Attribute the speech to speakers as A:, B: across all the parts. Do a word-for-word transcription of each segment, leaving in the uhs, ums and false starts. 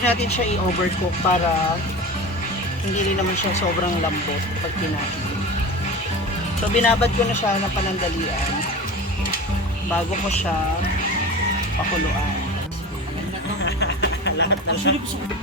A: natin siya i-overcook para hindi rin naman siya sobrang lambot pag kinain. So binabad ko na siya ng panandalian bago ko siya pakuluan. Lahat na siya.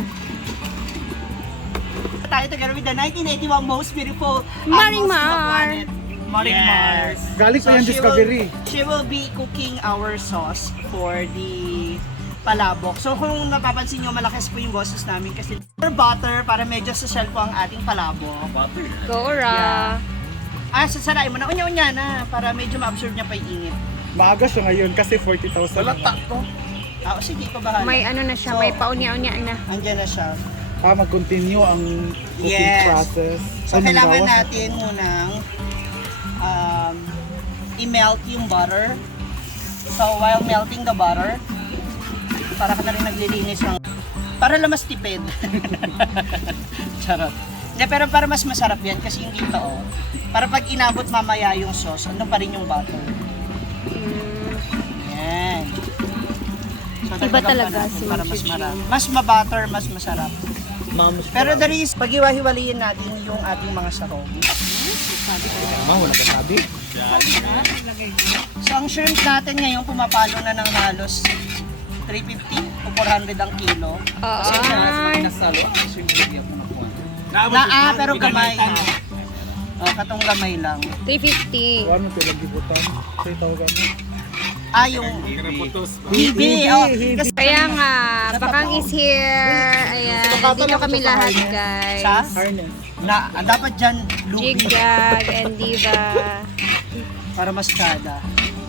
A: Tayo together with the nineteen eighty-one most beautiful
B: Marimar.
A: Marimar.
C: Yes. Galing pa yung
A: she
C: Discovery.
A: Will, she will be cooking our sauce for the palabok. So kung napapansin nyo, malakas po yung boses namin kasi butter para medyo social po ang ating palabok.
D: Butter.
B: Gora.
A: Ah, sasarain mo na. Unya-unya na para medyo ma-absorb niya pa yung init.
C: Maaga siya ngayon kasi forty thousand.
D: Wala takto.
A: Ah, o sige, ikaw bahala.
B: May ano na siya,
A: So,
B: may paunya-unya na.
A: Andyan na siya.
C: Ah, mag-continue ang cooking
A: Yes.
C: process.
A: So,
C: Anong
A: kailangan
C: bawas?
A: natin munang um, i-melt yung butter. So, while melting the butter, para ka na rin naglilinis ng... Para lang mas tipid. Charot. Hindi, pero para mas masarap yan kasi yung dito, oh. Para pag inabot mamaya yung sauce, ano pa rin yung butter.
B: Mm.
A: Yan. So,
B: Iba
A: dagdagan pa
B: talaga
A: natin
B: si
A: para
B: Ma'am
A: mas
B: Chichi.
A: marami. Mas mabutter, mas masarap.
D: Mams.
A: Pero there is, pag-iwa-hiwalayin natin yung ating mga sahog.
D: Ma, wala ka sabi.
A: So ang shrimp natin ngayon pumapalo na ng halos three fifty to four hundred ang kilo.
B: Ay.
D: Nasalo. Kasi yung bigyan mo na po.
A: Na ah, pero gamay. Oh, katong gamay lang.
B: three fifty.
C: Ano pilang gibutan? Sa tawagan mo?
A: Ah, yung hibi. Oh, kasi
B: Kaya nga, Bakang is here. Ayan, dito kami lahat,
A: sa
B: guys.
C: Harness.
A: na ah, dapat diyan lubi
B: Jiggag and Diva.
A: para mas kada.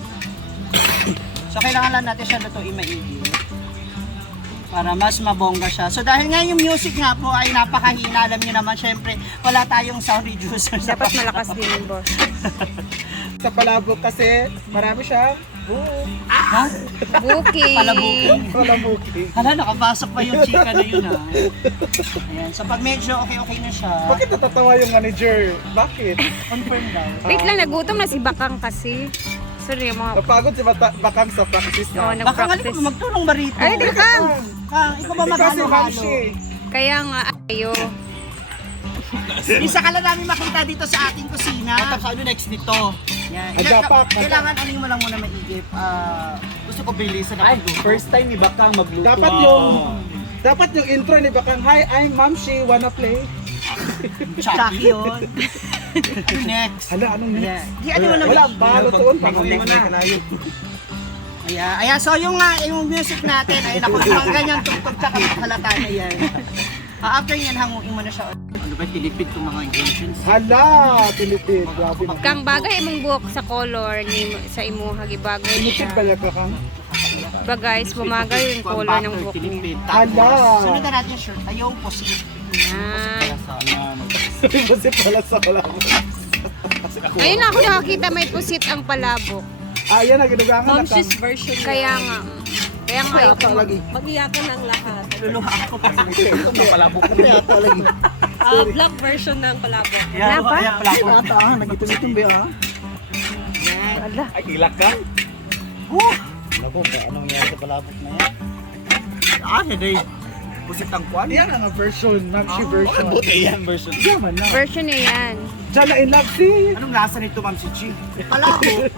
A: So kailangan lang natin siya lutuin maigi para mas mabongga siya. So dahil nga yung music nga po ay napakahina, alam niyo naman syempre wala tayong sound reducer sa
B: Dapat malakas din yung boss.
C: Sa palabok kasi marami siya.
A: Ha?
B: Booking.
A: Palabuking.
C: Palabuki.
A: Hala, nakapasok pa yung chika na yun ha. Ayan. So pag medyo okay-okay na siya,
C: Bakit natatawa yung manager? Bakit?
A: confirm daw.
B: Wait lang, nagutom na si Bakang kasi. Sorry, mga...
C: Napagod si Bata- Bakang sa practice
B: Oo,
C: na.
A: Baka nga
B: nag-practice.
A: magtulong ba rito?
B: Ay, di ka!
A: Ah, ikaw ba
C: Kasi
A: maghalo-halo?
C: Hamshi.
B: Kaya nga, ayo.
A: Isa ka lang namin makita dito sa ating kusina. Tapos ano next nito? Yan.
C: Ah, dapat.
A: Kailangan ano yung mo lang muna maigip. Ah, gusto ko bilisan na
D: Ay,
A: pagluto.
D: first time ni Bakang magluto.
C: Dapat yung dapat yung intro ni Bakang, "Hi, I'm Mamshi, wanna play?"
A: Chucky yun. Ano next?
C: Hala, anong
A: Ayan.
C: next?
A: Di ano mo na
C: Wala,
A: maigip.
C: balo tuon pa
D: Pag-uwi mo na.
A: Ayan, ayan, so yung nga, yung music natin, ay naku, yung mga ganyang tugtog tsaka halata na yan. Ah, after yan, hanguin mo na siya. Ano ba, tilipid itong mga ingredients?
C: Hala, Pilipid. Grabe na.
B: Kang bagay imong buhok sa color ni sa imuha gibagay
C: Pilipid
B: siya.
C: pala ka kang.
B: Ba guys, bumagay yung color ng buhok niya.
A: Tilipid.
C: Hala.
A: Sunod na natin yung shirt. Ay, yung pusit.
B: Yan.
C: Kasi pala sa palabok.
B: Ngayon ako nakakita may pusit ang palabok.
C: Ah, yan, naginugangan na kang.
E: version
B: Kaya nga. Kaya nga ayoko mag...
C: lagi.
E: Mag-iyakan ng lahat.
A: Luluha ako.
D: Ito na palabok na.
C: Kaya lagi.
E: Ah, black version ng palabok.
A: Ayan,
B: Wala pa?
A: ayan pala ako.
C: Ata, ah, nagitong-itong ba ah?
B: Ala.
D: Ay, ilak ka?
A: Naku, anong nangyari sa palabok na yan? Ah, hindi. Pusit ang kwan.
C: Yan ang version, Mamshi version.
D: Buti yan version.
C: Yaman na.
B: Version niya yan.
C: Diyan na in love si.
A: Anong lasa nito, Ma'am Chichi? Palabok.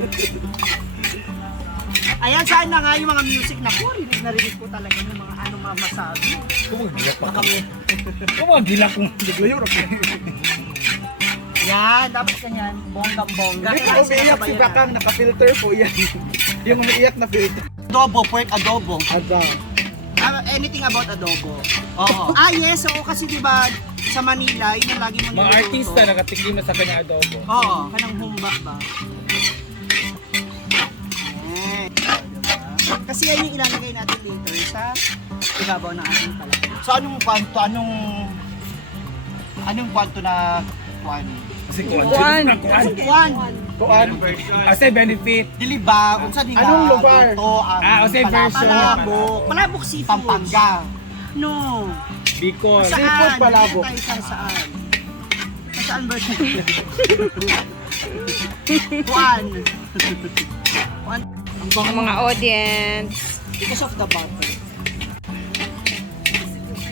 A: Ayan, saan na nga yung mga music na po. Rinig na rinig ko talaga yung mga ano mamasabi.
D: Kumagilak pa kami. Kumagilak mo.
C: Naglayo na po.
A: Yan, dapat ganyan. Bonggang-bongga.
C: Hindi ko umiiyak si Bakang, naka-filter po yan. Yung umiiyak na filter.
A: Adobo, pork adobo.
C: Ada.
A: Ah, anything about adobo. Oo. Ah, yes. Oo, kasi diba sa Manila, yun ang lagi mo
D: Mga
A: niluluto.
D: artista nakatikim na sa kanya adobo.
A: Oo, kanang humba ba? Eh, diba? Kasi yan yung ilalagay natin later sa ibabaw ng ating palabok. So anong kwanto, anong anong kwanto na kwan?
D: Kasi
B: Kuwan.
D: kuwan.
A: Kwan.
C: Kuan.
D: Kasi benefit.
A: Dili ba? Kung saan nila
C: Anong lugar?
A: luto ang
D: Ah, kasi
A: pala-
D: version.
A: Palabok. Palabok seafood. Pampanga. No.
D: Bicol.
A: Saan?
C: Seafood palabok.
A: Tayo sa saan? Sa saan version? Kwan. Kwan.
B: Ang mga audience.
A: Because of the butter.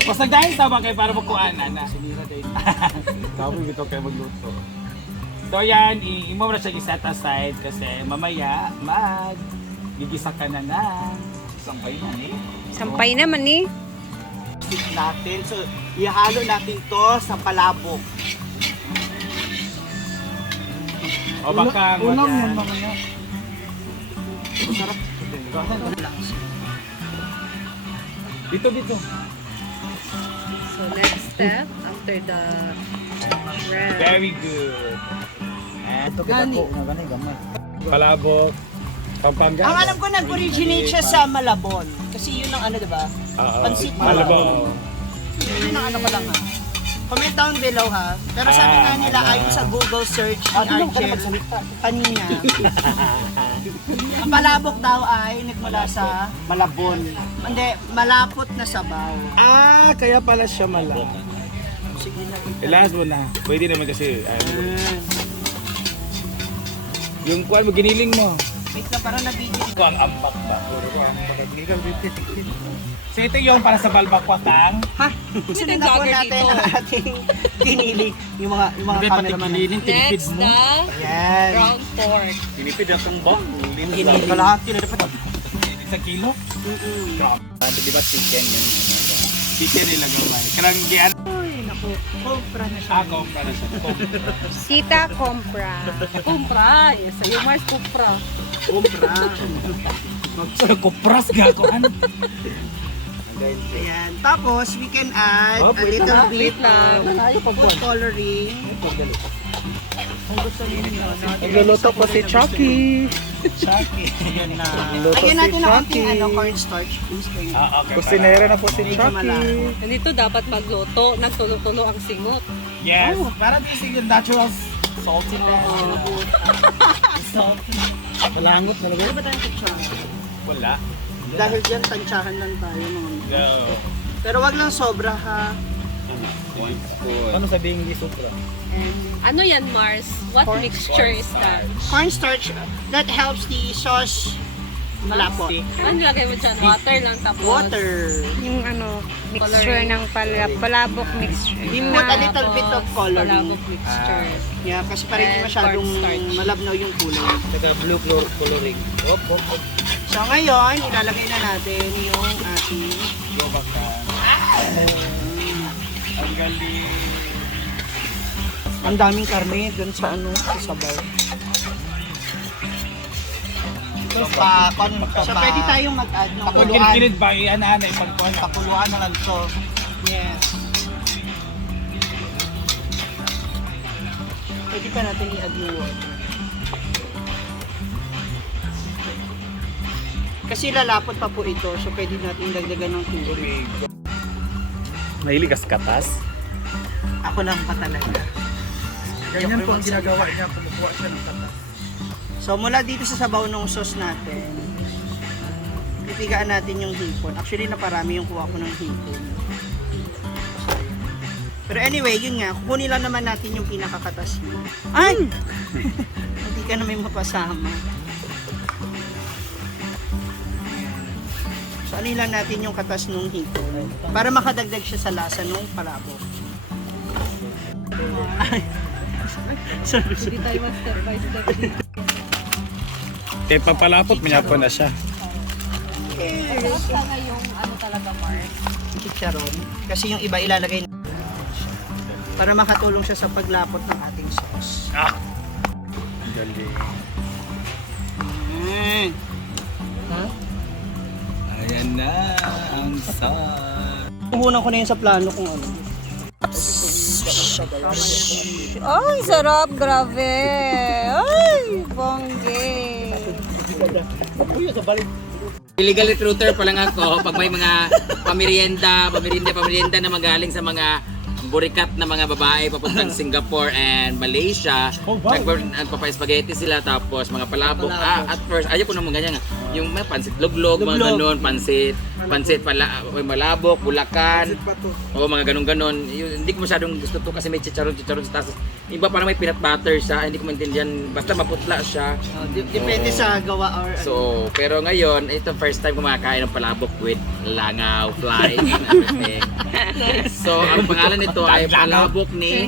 D: Basta dahil tama kayo para magkuhanan na. Sinira kayo. Kami ito kayo magluto. So yan, i- imo na siya i-set aside kasi mamaya mag gigisa ka na na. Sampay na eh.
B: Sampay naman eh.
A: Stick natin. So, ihalo natin to sa palabok.
D: O baka
C: Ulam
D: wala.
C: yan mamaya.
A: Masarap.
D: Dito, dito.
E: So next step, after the bread.
D: Very good. And
A: Gani.
D: palabok. Pampanga.
A: Ang alam ko, nag-originate siya sa Malabon. Kasi yun ang ano, diba? Pansit
D: Malabon.
A: Yun ang ano ko lang ha. Comment down below ha. Pero sabi nga nila ayon sa Google search ni Archel kanina. Ang palabok daw ay nagmula sa Malabon. Hindi, malapot na sabaw.
C: Ah, kaya pala siya malak.
A: Sige na.
D: Last mo na. Pwede naman kasi. ah, yung kuwan mo, giniling mo.
A: Wait na, parang nabigyan.
D: Ito ang ambak ba? So ito yung para sa balbakwatang.
A: Ha? Gusto
E: May
A: din ako
E: vlogger
A: natin
E: dito.
A: ang ating kinilig. Yung mga, yung mga cameraman.
E: Next, the
A: Yan.
E: ground pork.
D: Tinipid ang tumbong.
A: Kinilig. Kalahati na dapat.
D: Isang kilo?
A: Mm-mm.
D: Grabe. Di ba chicken yun? Chicken nila gamay. Karang gian.
A: Uy, naku. Kompra na siya.
D: Ako para sa kompra.
B: Sita compra.
E: Kumpra. Yes, sa'yo Mars, kumpra.
A: Kompra.
D: So, kupras ga ako. Ano?
A: Ayan. Tapos, we can add
C: Oh,
A: a little
E: lang,
A: bit
E: wait lang.
A: of food coloring. Kung gusto ninyo. no?
C: Nagluluto po si Chucky.
A: Chucky. Ayan na.
C: Luto
A: Lagyan
C: si
A: natin ng
C: Chucky.
A: konting ano, cornstarch. Please, kayo.
D: Ah, okay.
C: Kusinera na po si
A: Medyo
C: Chucky.
A: malabo.
E: Ganito dapat magluto. Nagtulo-tulo ang singot.
D: Yes. Para this is yung natural salty na. Salty.
C: Malangot talaga.
A: Ano ba tayong kutsara?
D: Wala.
A: Dahil dyan, tansyahan lang tayo. Mga.
D: Go.
A: Pero wag lang sobra ha.
D: Ano sabihin ni Supra?
E: Ano yan, Mars? What mixture is that?
A: Cornstarch, that helps the sauce malapot.
E: Ano lagay mo dyan? Water lang tapos.
A: Water.
B: Yung ano, mixture ng pala, palabok mixture.
A: With a little bit of coloring.
E: Palabok mixture.
A: Yeah, kasi parang hindi
E: And
A: masyadong
E: cornstarch.
A: malabnaw yung kulay.
C: Saka blue coloring. Op, op, op.
A: So ngayon, ilalagay na natin yung ating
D: Go back ka. Ang galing.
A: ang daming karne dun sa ano, sa sabaw. So, pa, so pwede tayong mag-add ng
D: Kung
A: kuluan.
D: kinid ba, i-ana-ana, ipagkuhan.
A: Pakuluan na lang to. Yes. Pwede pa natin i-add yung water. Kasi lalapot pa po ito, so pwede natin dagdagan ng tubig.
D: Mahilig kas katas?
A: Ako lang pa talaga.
C: Ganyan po ang ginagawa niya. Kumukuha siya ng katas.
A: So mula dito sa sabaw ng sauce natin, pipigaan natin yung hipon. Actually, naparami yung kuha ko ng hipon. Pero anyway, yun nga, kukunin lang naman natin yung pinakakatas mo. Ay! Hindi ka na may mapasama. So, ano lang natin yung katas ng hipon para makadagdag siya sa lasa ng palabok. Sorry,
E: Hindi tayo mag-step by step dito.
D: Kaya papalapot, minyapo na siya.
A: Yes.
E: Sana yung ano talaga, Mars.
A: Chicharon. Kasi yung iba ilalagay na para makatulong siya sa paglapot ng ating sauce.
D: Ah! Galing.
A: Mm.
D: Ayan na ang sauce.
A: Puhunan ko na yun sa plano kung ano.
B: Ay, sarap, grabe. Ay, bongge.
F: Illegal recruiter pa lang ako pag may mga pamirienda, pamirienda, pamirienda na magaling sa mga burikat na mga babae papuntang Singapore and Malaysia.
D: Oh, wow.
F: Nagpa- Nagpapa-spaghetti sila tapos mga palabok. Ah, at first, ayaw ko naman ganyan nga. Yung may pansit luglog, mga
A: Luglog.
F: ganon, pansit, pansit pala, may malabok, bulakan, o mga ganon-ganon. Yun, hindi ko masyadong gusto to kasi may chicharon-chicharon sa taas. Iba parang may peanut butter siya, hindi ko maintindihan, basta maputla siya.
A: Oh, di- depende
F: Oo.
A: sa gawa or ano.
F: So, pero ngayon, ito first time ko makakain ng palabok with langaw, fly, and everything. So, ang pangalan nito ay palabok ni,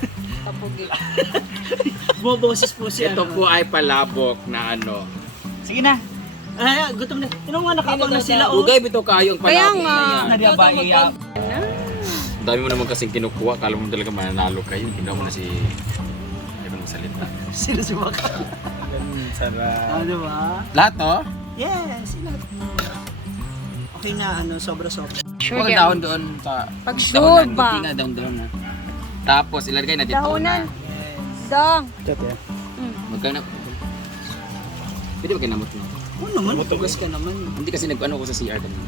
A: Bumaboses po siya.
F: ito po ay palabok na ano.
A: Sige na. Ay, gutom na. Tinong nga nakapang na sila. Oh.
F: Ugay bito kayo ang
B: Kaya
F: palabok
B: nga.
F: na yan.
D: Nagyaba iya.
F: Ang dami mo naman kasing kinukuha, kala mo talaga mananalo kayo. Hindi mo na si... Ibang salita.
A: Sila si Baka.
D: Sarap.
A: Ah, di ba?
F: Lahat to?
A: Yes, sila. Okay na, ano, sobra-sobra.
B: Sure
F: Huwag
B: yan.
F: dahon doon sa...
B: Pag sure
F: dahonan.
B: ba?
F: Kunti nga dahon-dahon na. Tapos ilalagay na dito
B: Dahonan.
F: na.
B: Dong.
F: Magkano? Pwede ba kinamot mo?
A: Oo naman, tugas ka naman.
F: Hindi kasi nag-ano ko sa C R kanina.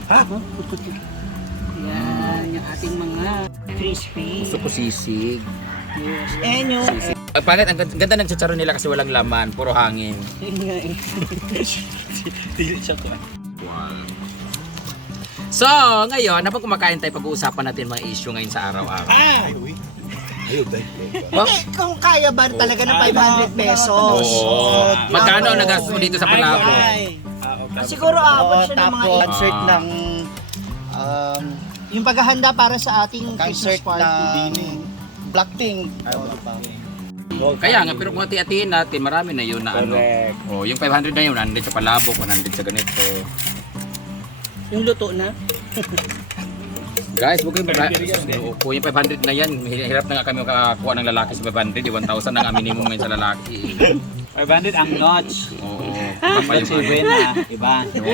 A: Yan, yung ating mga crispy.
F: Gusto ko sisig.
A: Yes. And yung...
F: Sisig. Ang pangit, ang ganda ng chicharon nila kasi walang laman, puro hangin.
A: Yun nga eh.
D: Dili siya to.
F: Wow. So, ngayon, napag kumakain tayo, pag-uusapan natin mga issue ngayon sa araw-araw.
A: Ah!
F: Oh,
A: Kung kaya ba talaga ng five hundred pesos?
F: Oo. Magkano ang nagastos mo dito sa palabok?
A: Ay,
D: Ah, okay.
A: siguro aabot siya ng mga
C: tapos,
A: concert ng
C: Um,
A: yung paghahanda para sa ating Christmas
C: concert
A: party.
C: ng Blackpink.
F: Kaya nga, pero kung hati-hatiin natin, marami na yun na ano.
D: Correct.
F: Oh, yung five hundred na yun, one hundred sa palabok, one hundred sa ganito.
A: Yung luto na.
F: Guys, huwag kayong mara... Kung yung five hundred na yan, hirap na nga kami makakuha ng lalaki sa five hundred. one thousand na nga minimum ngayon sa lalaki.
D: five hundred ang notch.
F: Oo.
D: Notch even na. Iba.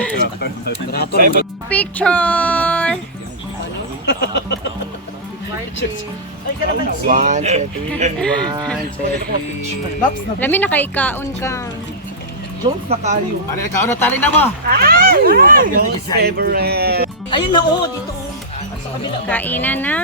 B: Picture.
A: Ay, kalamansi.
C: One, two, three. One, two, three. Laps na.
B: Lami nakaikaon ka.
C: Jones na kayo.
F: Ano, ikaw na tali na mo?
C: Jones favorite.
A: Ayun na, oh, dito. Oh.
B: Kainan na.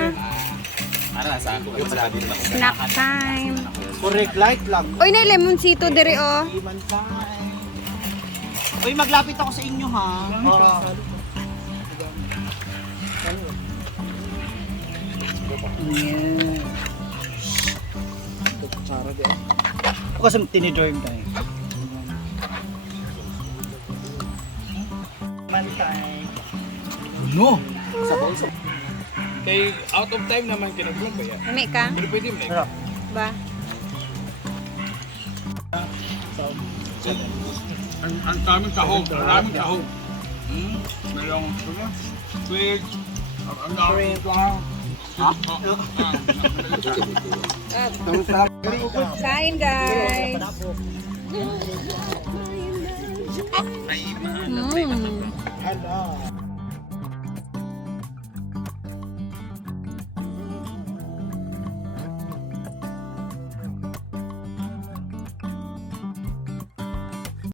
B: Snack time.
C: Correct, light lang.
B: Uy, na lemoncito diri oh.
C: Iman time.
A: Uy, maglapit ako sa inyo, ha?
C: Oh.
A: Yeah.
C: Kutsara di ah.
A: Ako kasi tinidorm tayo. Mantay.
C: No.
D: Kay out of time naman kinablog ba yan?
B: Lami ka?
D: Pero pwede mo na.
B: Ba?
D: Ang ang daming tahog, ang daming tahog. Hmm, merong sweet, ang daming tahog.
B: Kain guys. Mm.
C: Hala.